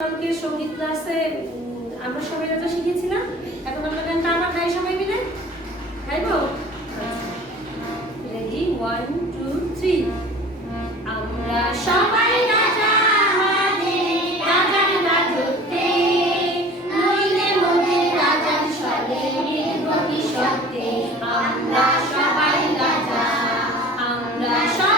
কালকে সংগীত ক্লাসে আমরা সবাই যা শিখেছি না এখন আমরা গান টানা খাই সবাই মিলে। খাইব রেডি ওয়ান টু থ্রি আমরা সবাই রাজা আমরা সবাই রাজা, আমরা সবাই